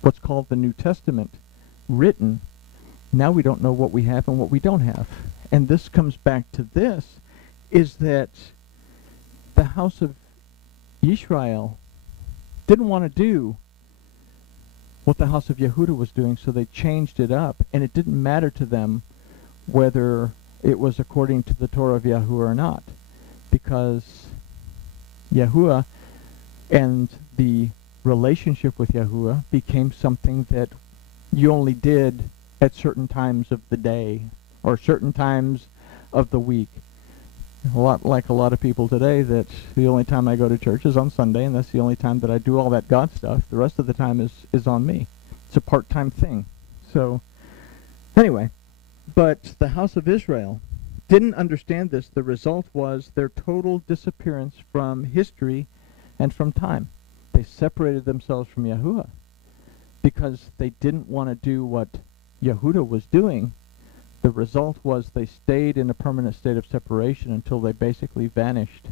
what's called the New Testament written, now we don't know what we have and what we don't have. And this comes back to this, is that the house of Israel didn't want to do what the house of Yehuda was doing, so they changed it up, and it didn't matter to them whether it was according to the Torah of Yahuwah or not, because Yahuwah and the relationship with Yahuwah became something that you only did at certain times of the day or certain times of the week. A lot like a lot of people today, that the only time I go to church is on Sunday, and that's the only time that I do all that God stuff. The rest of the time is on me. It's a part-time thing. So anyway, but the house of Israel didn't understand this. The result was their total disappearance from history and from time. They separated themselves from Yahuwah because they didn't want to do what Yehuda was doing. The result was they stayed in a permanent state of separation until they basically vanished.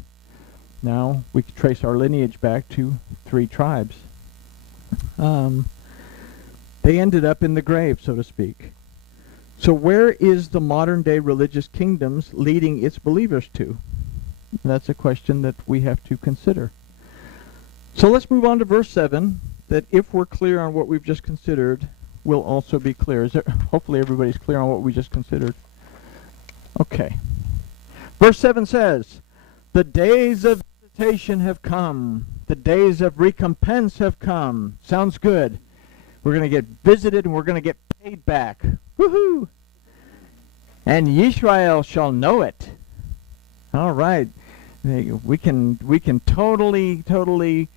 Now we can trace our lineage back to 3 tribes. They ended up in the grave, so to speak. So where is the modern day religious kingdoms leading its believers to? That's a question that we have to consider. So let's move on to verse 7, that if we're clear on what we've just considered, we'll also be clear. Hopefully everybody's clear on what we just considered. Okay. Verse 7 says, "The days of visitation have come. The days of recompense have come." Sounds good. We're going to get visited and we're going to get paid back. Woohoo! "And Yisrael shall know it." All right. We can totally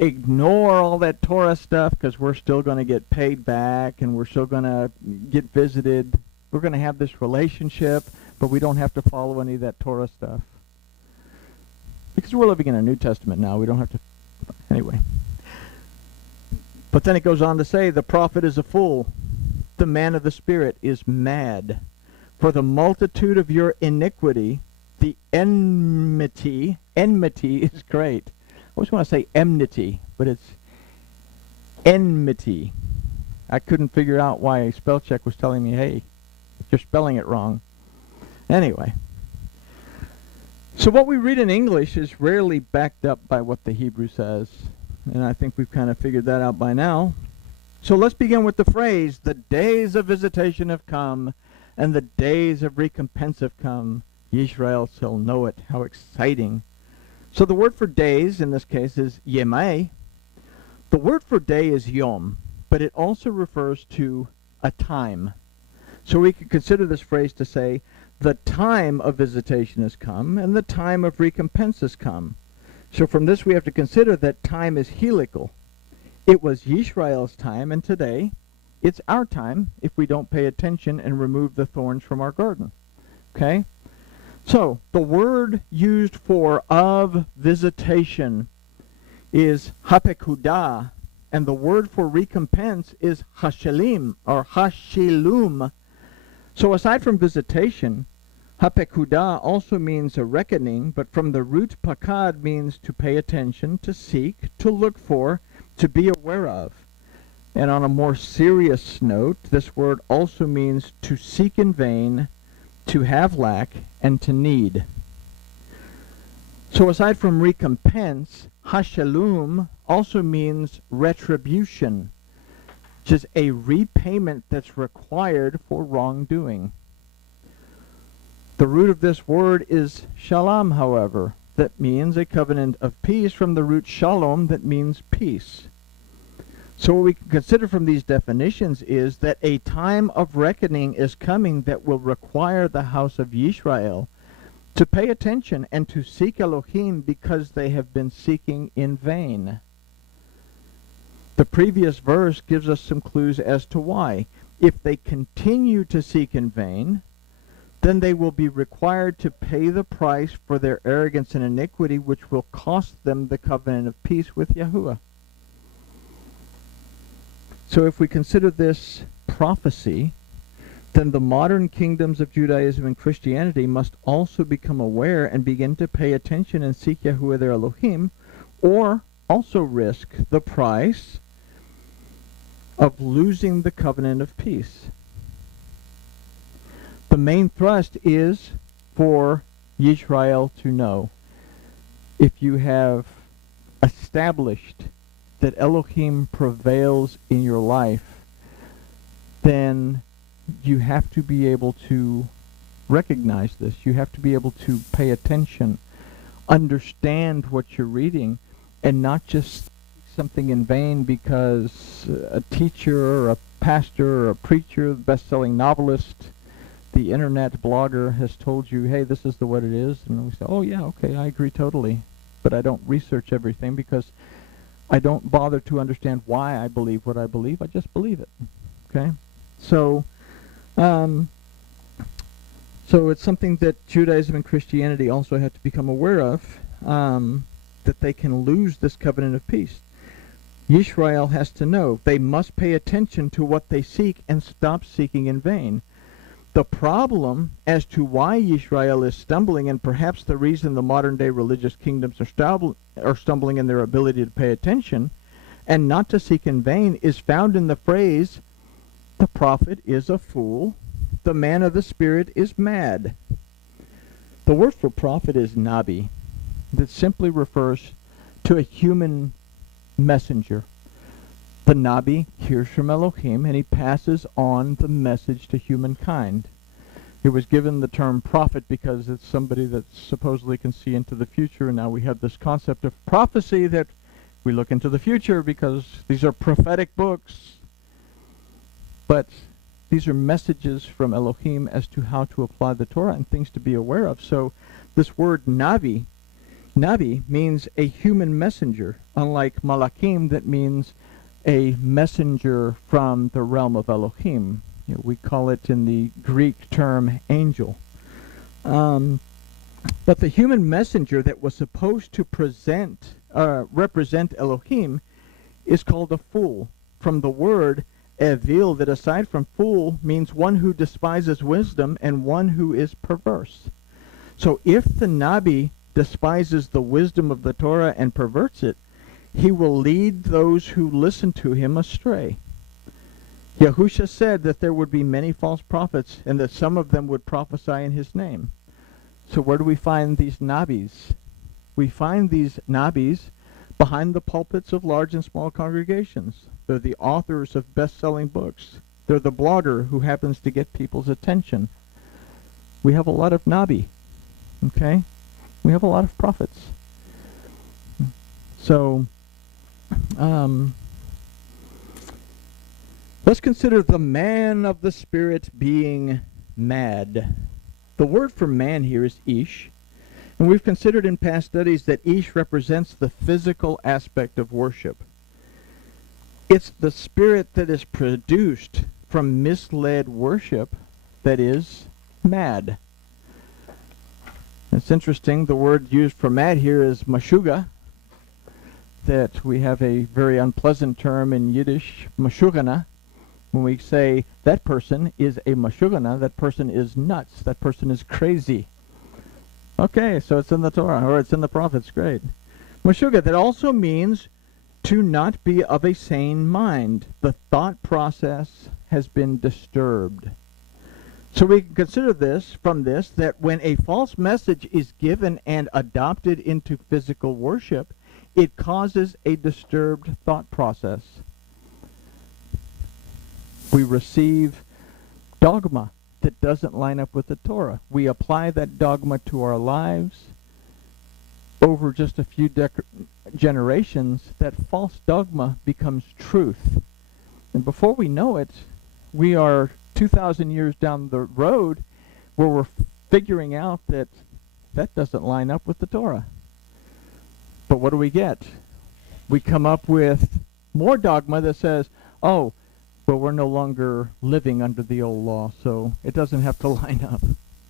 ignore all that Torah stuff, because we're still going to get paid back and we're still going to get visited. We're going to have this relationship, but we don't have to follow any of that Torah stuff. Because we're living in a New Testament now, we don't have to. Anyway. But then it goes on to say, "The prophet is a fool. The man of the Spirit is mad. For the multitude of your iniquity, the enmity is great." I always want to say enmity, but it's enmity. I couldn't figure out why spell check was telling me, hey, you're spelling it wrong. Anyway. So what we read in English is rarely backed up by what the Hebrew says. And I think we've kind of figured that out by now. So let's begin with the phrase, "The days of visitation have come, and the days of recompense have come. Yisrael shall know it." How exciting. So the word for days in this case is yemai. The word for day is yom, but it also refers to a time. So we could consider this phrase to say, the time of visitation has come, and the time of recompense has come. So from this we have to consider that time is helical. It was Yisrael's time, and today it's our time if we don't pay attention and remove the thorns from our garden. Okay? So the word used for of visitation is hapekudah, and the word for recompense is hashelim or hashilum. So aside from visitation, hapekudah also means a reckoning, but from the root pakad means to pay attention, to seek, to look for, to be aware of. And on a more serious note, this word also means to seek in vain, to have lack, and to need. So aside from recompense, hashalum also means retribution, which is a repayment that's required for wrongdoing. The root of this word is shalom, however. That means a covenant of peace, from the root shalom that means peace. So what we can consider from these definitions is that a time of reckoning is coming that will require the house of Yisrael to pay attention and to seek Elohim, because they have been seeking in vain. The previous verse gives us some clues as to why. If they continue to seek in vain, then they will be required to pay the price for their arrogance and iniquity, which will cost them the covenant of peace with Yahuwah. So if we consider this prophecy, then the modern kingdoms of Judaism and Christianity must also become aware and begin to pay attention and seek Yahuwah their Elohim, or also risk the price of losing the covenant of peace. The main thrust is for Yisrael to know, if you have established that Elohim prevails in your life, then you have to be able to recognize this. You have to be able to pay attention, understand what you're reading, and not just something in vain because a teacher or a pastor or a preacher, best-selling novelist, the internet blogger has told you, hey, this is what it is. And we say, oh yeah, okay, I agree totally. But I don't research everything because I don't bother to understand why I believe what I believe. I just believe it. Okay? So it's something that Judaism and Christianity also have to become aware of, that they can lose this covenant of peace. Yisrael has to know they must pay attention to what they seek and stop seeking in vain. The problem as to why Yisrael is stumbling, and perhaps the reason the modern-day religious kingdoms are stumbling in their ability to pay attention and not to seek in vain, is found in the phrase, the prophet is a fool, the man of the Spirit is mad. The word for prophet is nabi, that simply refers to a human messenger. The Nabi hears from Elohim, and he passes on the message to humankind. It was given the term prophet because it's somebody that supposedly can see into the future, and now we have this concept of prophecy that we look into the future because these are prophetic books. But these are messages from Elohim as to how to apply the Torah and things to be aware of. So this word Nabi means a human messenger, unlike Malakim that means a messenger from the realm of Elohim. We call it in the Greek term angel. But the human messenger that was supposed to represent Elohim is called a fool, from the word evil, that aside from fool means one who despises wisdom and one who is perverse. So if the Nabi despises the wisdom of the Torah and perverts it, he will lead those who listen to him astray. Hoshea said that there would be many false prophets and that some of them would prophesy in his name. So where do we find these Nabis? We find these Nabis behind the pulpits of large and small congregations. They're the authors of best-selling books. They're the blogger who happens to get people's attention. We have a lot of Nabi, okay? We have a lot of prophets. So, let's consider the man of the Spirit being mad. The word for man here is ish, and we've considered in past studies that ish represents the physical aspect of worship. It's the spirit that is produced from misled worship that is mad. It's interesting, the word used for mad here is mashuga, that we have a very unpleasant term in Yiddish, mashugana. When we say that person is a mashugana, that person is nuts, that person is crazy. Okay, so it's in the Torah, or it's in the prophets, great. Mashuga, that also means to not be of a sane mind. The thought process has been disturbed. So we can consider this, from this, that when a false message is given and adopted into physical worship, it causes a disturbed thought process. We receive dogma that doesn't line up with the Torah. We apply that dogma to our lives. Over just a few generations, that false dogma becomes truth. And before we know it, we are 2,000 years down the road where we're figuring out that that doesn't line up with the Torah. But what do we get? We come up with more dogma that says, oh, well, we're no longer living under the old law, so it doesn't have to line up.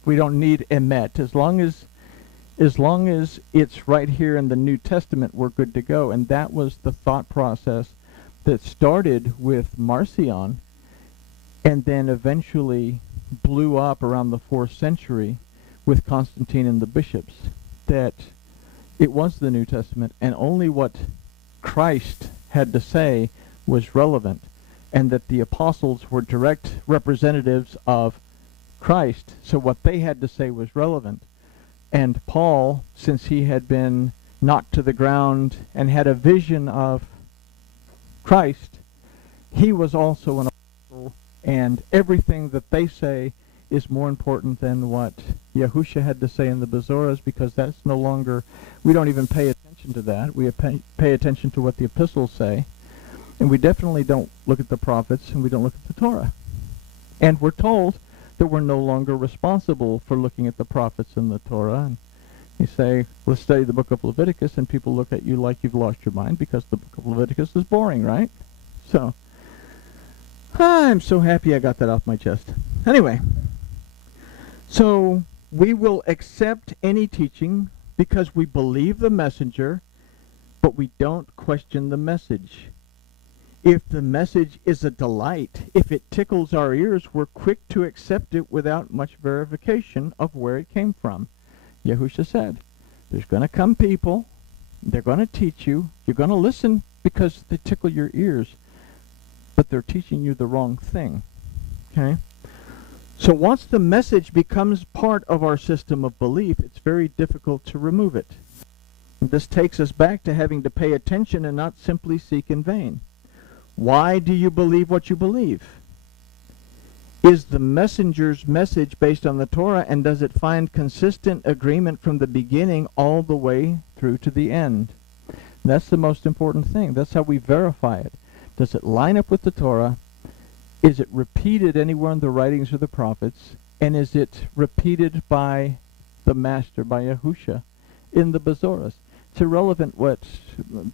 We don't need emet. As long as it's right here in the New Testament, we're good to go. And that was the thought process that started with Marcion and then eventually blew up around the 4th century with Constantine and the bishops, that it was the New Testament and only what Christ had to say was relevant. and that the apostles were direct representatives of Christ, so what they had to say was relevant. And Paul, since he had been knocked to the ground and had a vision of Christ, he was also an apostle, and everything that they say is more important than what Hoshea had to say in the Bezoras, because that's no longer, we don't even pay attention to that. We pay attention to what the epistles say, and we definitely don't look at the prophets, and we don't look at the Torah. And we're told that we're no longer responsible for looking at the prophets and the Torah. And you say, let's study the book of Leviticus, and people look at you like you've lost your mind because the book of Leviticus is boring, right? So, I'm so happy I got that off my chest. Anyway, so we will accept any teaching because we believe the messenger, but we don't question the message. If the message is a delight, if it tickles our ears, we're quick to accept it without much verification of where it came from. Yahushua said, there's going to come people, they're going to teach you, you're going to listen because they tickle your ears, but they're teaching you the wrong thing. Okay? So once the message becomes part of our system of belief, it's very difficult to remove it. And this takes us back to having to pay attention and not simply seek in vain. Why do you believe what you believe? Is the messenger's message based on the Torah, and does it find consistent agreement from the beginning all the way through to the end? That's the most important thing. That's how we verify it. Does it line up with the Torah? Is it repeated anywhere in the writings of the prophets? And is it repeated by the Master, by Yahushua, in the Bezoras? It's irrelevant what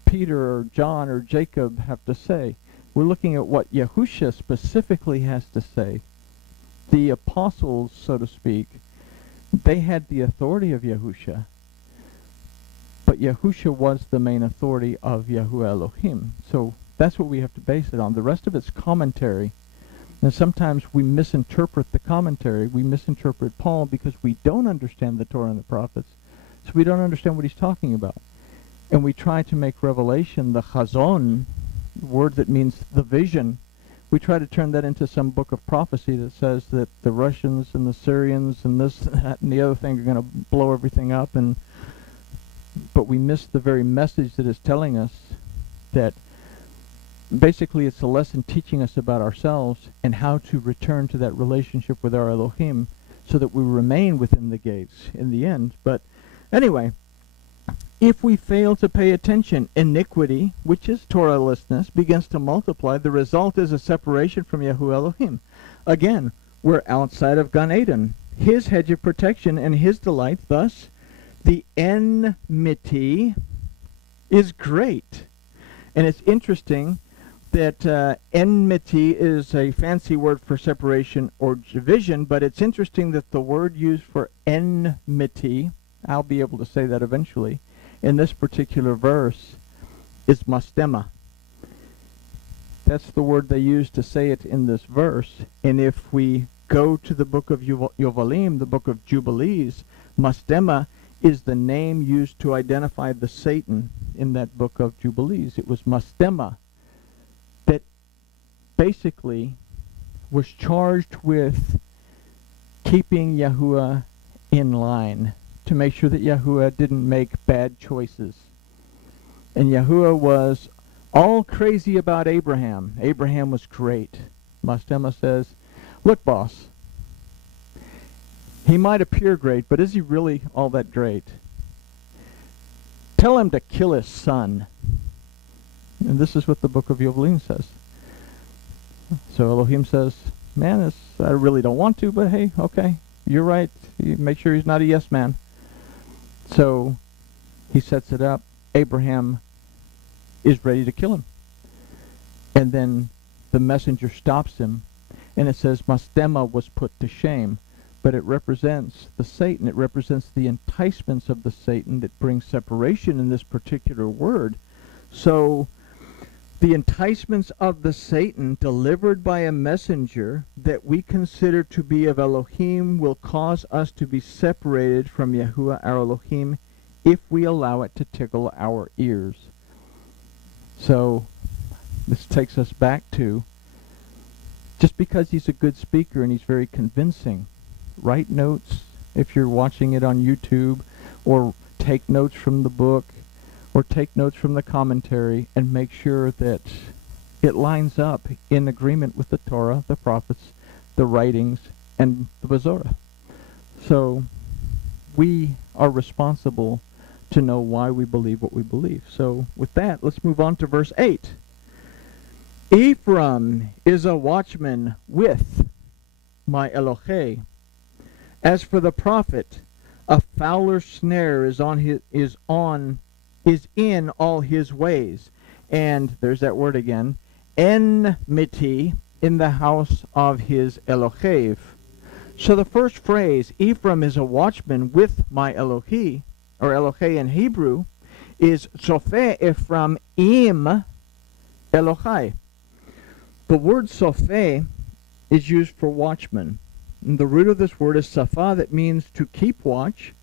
Peter or John or Jacob have to say. We're looking at what Yahushua specifically has to say. The apostles, so to speak, they had the authority of Yahushua, but Yahushua was the main authority of Seh HaElohim. So that's what we have to base it on. The rest of it's commentary. And sometimes we misinterpret the commentary. We misinterpret Paul because we don't understand the Torah and the prophets. So we don't understand what he's talking about. And we try to make Revelation, the chazon, word that means the vision, we try to turn that into some book of prophecy that says that the Russians and the Syrians and this, that, and the other thing are going to blow everything up. But we miss the very message that is telling us that basically it's a lesson teaching us about ourselves and how to return to that relationship with our Elohim so that we remain within the gates in the end. But anyway, if we fail to pay attention, iniquity, which is Torahlessness, begins to multiply. The result is a separation from Yahuwah Elohim. Again, we're outside of Gan Eden, his hedge of protection and his delight. Thus, the enmity is great. And it's interesting that enmity is a fancy word for separation or division, but it's interesting that the word used for enmity, I'll be able to say that eventually, in this particular verse is mastema. That's the word they use to say it in this verse. And if we go to the book of Yovalim, the book of Jubilees, mastema is the name used to identify the Satan in that book of Jubilees. It was mastema that basically was charged with keeping Yahuwah in line, to make sure that Yahuwah didn't make bad choices. And Yahuwah was all crazy about Abraham. Abraham was great. Mastema says, look, boss, he might appear great, but is he really all that great? Tell him to kill his son. And this is what the book of Yovalim says. So Elohim says, man, I really don't want to, but hey, okay, you're right. You make sure he's not a yes man. So he sets it up. Abraham is ready to kill him. And then the messenger stops him. And it says Mastema was put to shame. But it represents the Satan. It represents the enticements of the Satan that bring separation in this particular word. So the enticements of the Satan delivered by a messenger that we consider to be of Elohim will cause us to be separated from Yahuwah our Elohim if we allow it to tickle our ears. So this takes us back to just because he's a good speaker and he's very convincing. Write notes if you're watching it on YouTube, or take notes from the book, or take notes from the commentary, and make sure that it lines up in agreement with the Torah, the prophets, the writings, and the Bazorah. So we are responsible to know why we believe what we believe. So with that, let's move on to verse 8. Ephraim is a watchman with my Elohim. As for the prophet, a fowler snare is in all his ways. And there's that word again, enmity in the house of his Elohim. So the first phrase, Ephraim is a watchman with my Elohim, or Elohim in Hebrew, is Sofeh Ephraim im Elohai. The word Sofeh is used for watchman. And the root of this word is Safa, that means to keep watch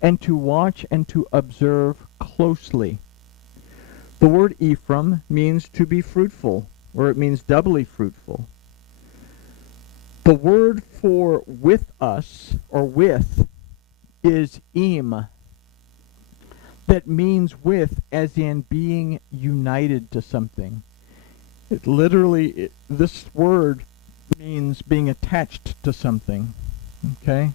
and to observe closely. The word Ephraim means to be fruitful, or it means doubly fruitful. The word for with us, or with, is im, that means with, as in being united to something. It literally, this word means being attached to something. Okay?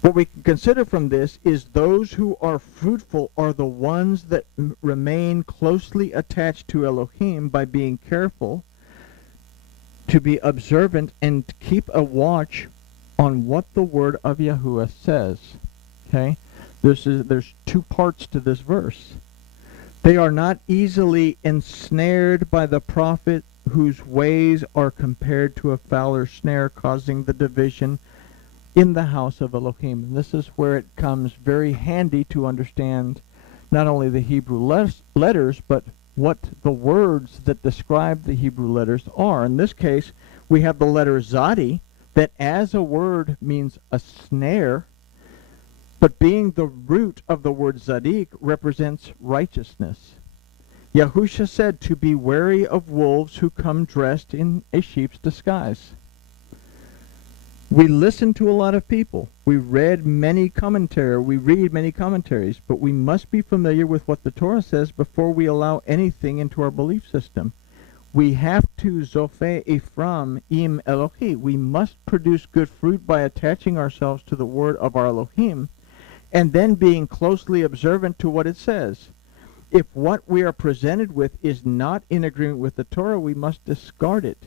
What we can consider from this is those who are fruitful are the ones that remain closely attached to Elohim by being careful, to be observant, and to keep a watch on what the word of Yahuwah says. Okay? There's two parts to this verse. They are not easily ensnared by the prophet, whose ways are compared to a fowler snare, causing the division in the house of Elohim. And this is where it comes very handy to understand not only the Hebrew letters, but what the words that describe the Hebrew letters are. In this case, we have the letter Zadi, that as a word means a snare, but being the root of the word Zadik represents righteousness. Yahusha said to be wary of wolves who come dressed in a sheep's disguise. We listen to a lot of people. We read many commentaries, but we must be familiar with what the Torah says before we allow anything into our belief system. We have to Zofeh Ephraim im Elohim. We must produce good fruit by attaching ourselves to the word of our Elohim, and then being closely observant to what it says. If what we are presented with is not in agreement with the Torah, we must discard it.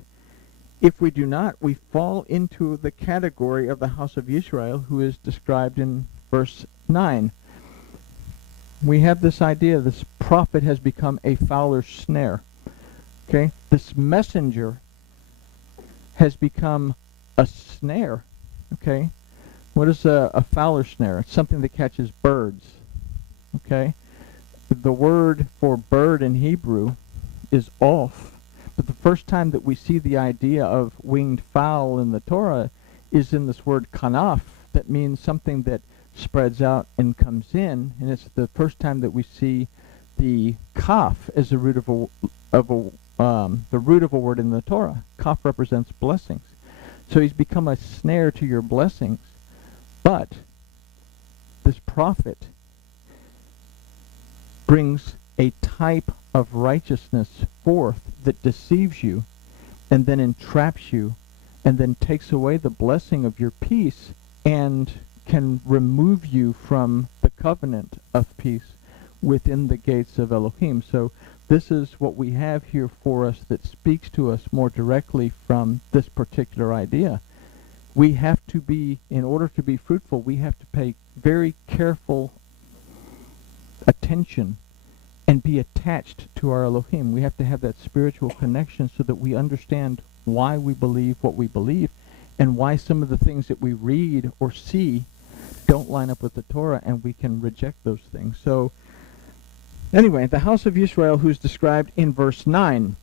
If we do not, we fall into the category of the house of Israel, who is described in verse 9. We have this idea, this prophet has become a fowler's snare. Okay? This messenger has become a snare. Okay? What is a fowler snare? It's something that catches birds. Okay? The word for bird in Hebrew is off. But the first time that we see the idea of winged fowl in the Torah is in this word kanaf, that means something that spreads out and comes in, and it's the first time that we see the kaf as the root of a word in the Torah. Kaf represents blessings. So he's become a snare to your blessings. But this prophet brings a type of righteousness forth that deceives you and then entraps you and then takes away the blessing of your peace and can remove you from the covenant of peace within the gates of Elohim. So this is what we have here for us that speaks to us more directly from this particular idea. We have to be, in order to be fruitful, we have to pay very careful attention and be attached to our Elohim. We have to have that spiritual connection so that we understand why we believe what we believe and why some of the things that we read or see don't line up with the Torah, and we can reject those things. So, anyway, the house of Israel, who's described in verse 9,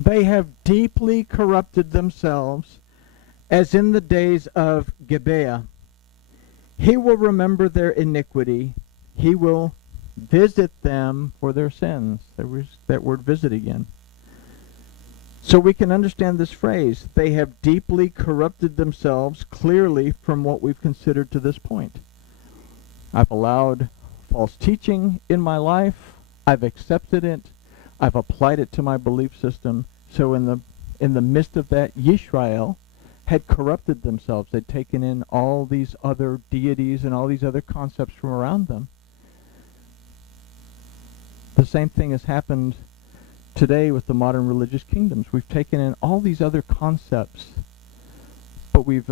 they have deeply corrupted themselves as in the days of Gibeah. He will remember their iniquity. He will visit them for their sins. There was that word visit again. So we can understand this phrase, they have deeply corrupted themselves, clearly from what we've considered to this point. I've allowed false teaching in my life. I've accepted it. I've applied it to my belief system. So in the midst of that, Yisrael had corrupted themselves. They'd taken in all these other deities and all these other concepts from around them. The same thing has happened today with the modern religious kingdoms. We've taken in all these other concepts, but we've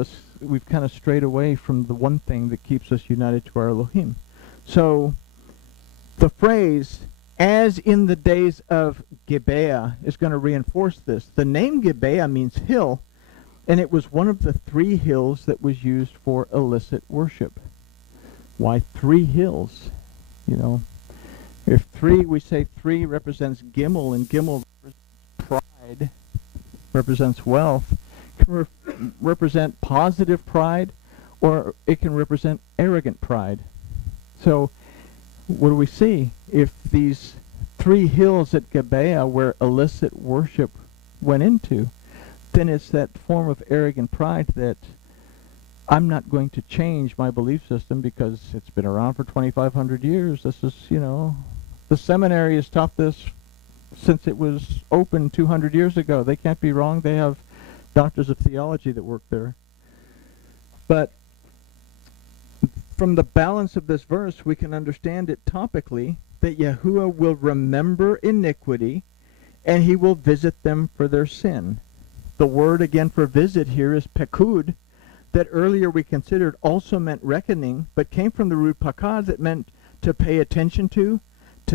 kind of strayed away from the one thing that keeps us united to our Elohim. So the phrase, as in the days of Gibeah, is going to reinforce this. The name Gibeah means hill, and it was one of the 3 hills that was used for illicit worship. Why 3 hills? You know, if 3, we say 3 represents Gimel, and Gimel represents pride, represents wealth. It can represent positive pride, or it can represent arrogant pride. So what do we see? If these 3 hills at Gibeah where illicit worship went into, then it's that form of arrogant pride that I'm not going to change my belief system because it's been around for 2,500 years. This is, you know, the seminary has taught this since it was open 200 years ago. They can't be wrong. They have doctors of theology that work there. But from the balance of this verse, we can understand it topically that Yahuwah will remember iniquity and he will visit them for their sin. The word again for visit here is pekud, that earlier we considered also meant reckoning, but came from the root pakad that meant to pay attention to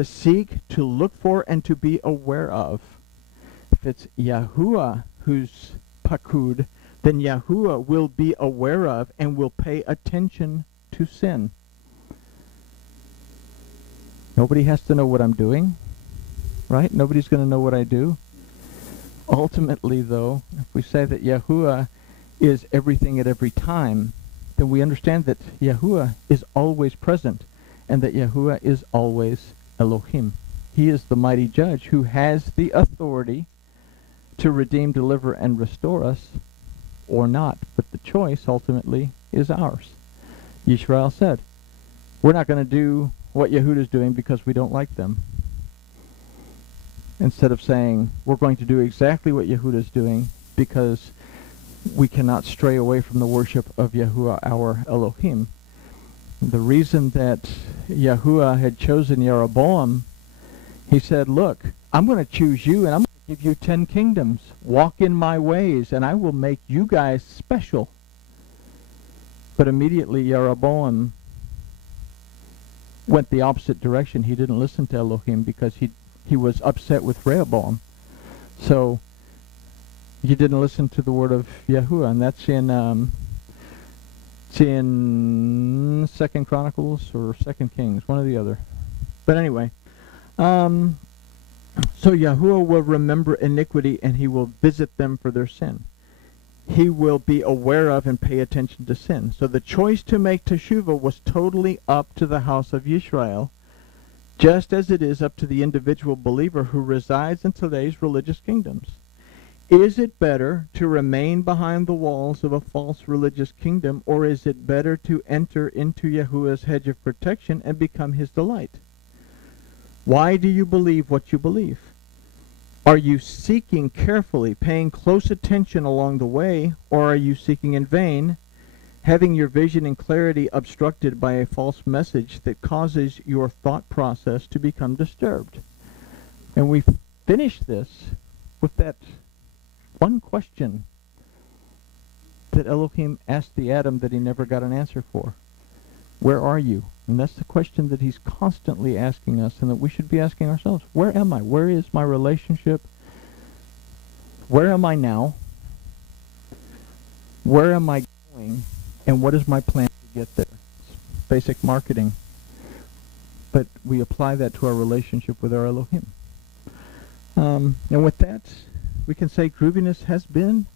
seek, to look for, and to be aware of. If it's Yahuwah who's pakud, then Yahuwah will be aware of and will pay attention to sin. Nobody has to know what I'm doing, right? Nobody's going to know what I do. Ultimately, though, if we say that Yahuwah is everything at every time, then we understand that Yahuwah is always present and that Yahuwah is always Elohim. He is the mighty judge who has the authority to redeem, deliver, and restore us, or not. But the choice, ultimately, is ours. Yisrael said, we're not going to do what Yehuda's doing because we don't like them. Instead of saying, we're going to do exactly what Yehuda's doing because we cannot stray away from the worship of Yahuwah, our Elohim. The reason that Yahuwah had chosen Jeroboam, he said, look, I'm going to choose you and I'm going to give you 10 kingdoms. Walk in my ways and I will make you guys special. But immediately Jeroboam went the opposite direction. He didn't listen to Elohim because he was upset with Rehoboam. So he didn't listen to the word of Yahuwah, and that's in 2 Chronicles or 2 Kings, one or the other. But anyway, so Yahuwah will remember iniquity and he will visit them for their sin. He will be aware of and pay attention to sin. So the choice to make teshuvah was totally up to the house of Yisrael, just as it is up to the individual believer who resides in today's religious kingdoms. Is it better to remain behind the walls of a false religious kingdom, or is it better to enter into Yahuwah's hedge of protection and become his delight? Why do you believe what you believe? Are you seeking carefully, paying close attention along the way, or are you seeking in vain, having your vision and clarity obstructed by a false message that causes your thought process to become disturbed? And we finish this with that one question that Elohim asked the Adam that he never got an answer for. Where are you? And that's the question that he's constantly asking us and that we should be asking ourselves. Where am I? Where is my relationship? Where am I now? Where am I going? And what is my plan to get there? It's basic marketing. But we apply that to our relationship with our Elohim. And with that, we can say grooviness has been